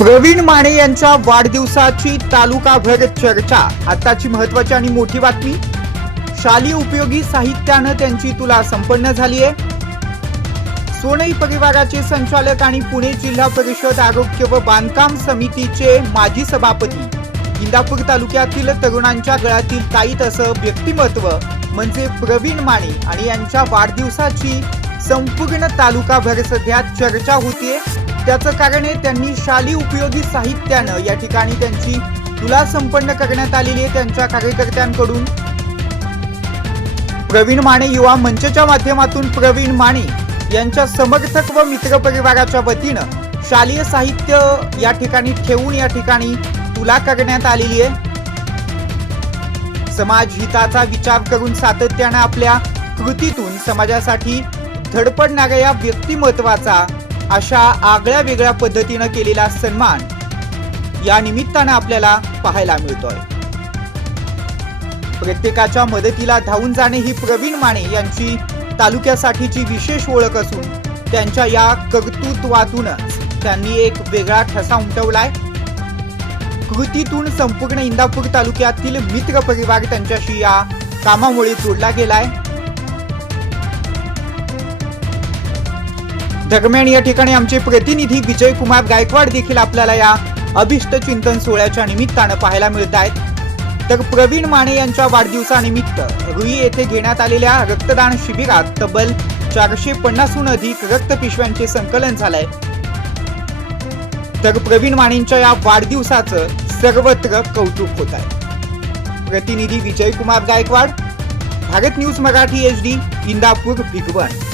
प्रवीण माने यांच्या वाढदिवसाची तालुकाभर चर्चा. आताची महत्वाची आणि मोठी बातमी. शालेय उपयोगी साहित्यानं त्यांची तुला संपन्न झाली आहे सोनई परिवाराचे संचालक आणि पुणे जिल्हा परिषद आरोग्य व बांधकाम समितीचे माजी सभापती. इंदापूर तालुक्यातील तरुणांच्या गळ्यातील ताईत असं व्यक्तिमत्व म्हणजे प्रवीण माने आणि यांच्या वाढदिवसाची संपूर्ण तालुकाभर सध्या चर्चा होतीये. त्याचं कारण आहे त्यांनी शाली उपयोगी साहित्यानं या ठिकाणी त्यांची तुला संपन्न करण्यात आलेली आहे त्यांच्या कार्यकर्त्यांकडून. प्रवीण माने युवा मंचच्या माध्यमातून प्रवीण माने यांच्या समर्थक व मित्र परिवाराच्या वतीनं शालेय साहित्य या ठिकाणी ठेवून या ठिकाणी तुला करण्यात आलेली आहे. समाज हिताचा विचार करून सातत्यानं आपल्या कृतीतून समाजासाठी धडपडणाऱ्या या व्यक्तिमत्वाचा अशा आगळ्या वेगळ्या पद्धतीनं केलेला सन्मान या निमित्तानं आपल्याला पाहायला मिळतोय. प्रत्येकाच्या मदतीला धावून जाणे ही प्रवीण माने यांची तालुक्यासाठीची विशेष ओळख असून त्यांच्या या कर्तृत्वातूनच त्यांनी एक वेगळा ठसा उमटवलाय. कृतीतून संपूर्ण इंदापूर तालुक्यातील मित्र परिवार त्यांच्याशी या कामामुळे जोडला गेलाय. दरम्यान या ठिकाणी आमचे प्रतिनिधी विजय कुमार गायकवाड देखील आपल्याला या अभिष्ट चिंतन सोहळ्याच्या निमित्तानं पाहायला मिळत आहेत. तर प्रवीण माने यांच्या वाढदिवसानिमित्त रुई येथे घेण्यात आलेल्या रक्तदान शिबिरात तब्बल चारशे पन्नासहून अधिक रक्त पिशव्यांचे संकलन झालंय. तर प्रवीण मानेंच्या या वाढदिवसाचं सर्वत्र कौतुक होत आहे. प्रतिनिधी Vijay Kumar Gaikwad Bharat news Marathi H D Indapur Bhigwan.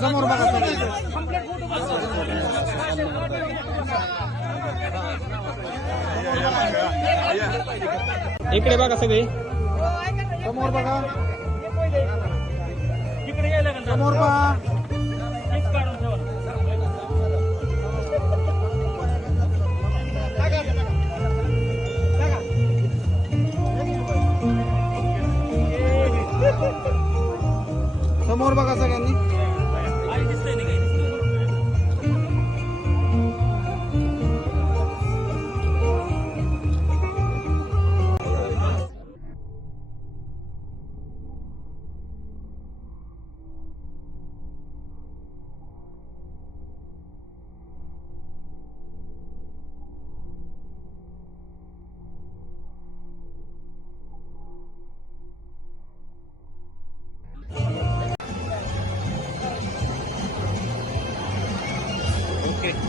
समोर बघा इकडे बघा सगळे. समोर बघा. इकडे समोर पहा समोर बघा सगळ्यांनी. Thank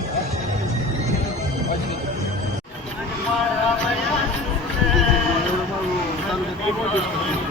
you.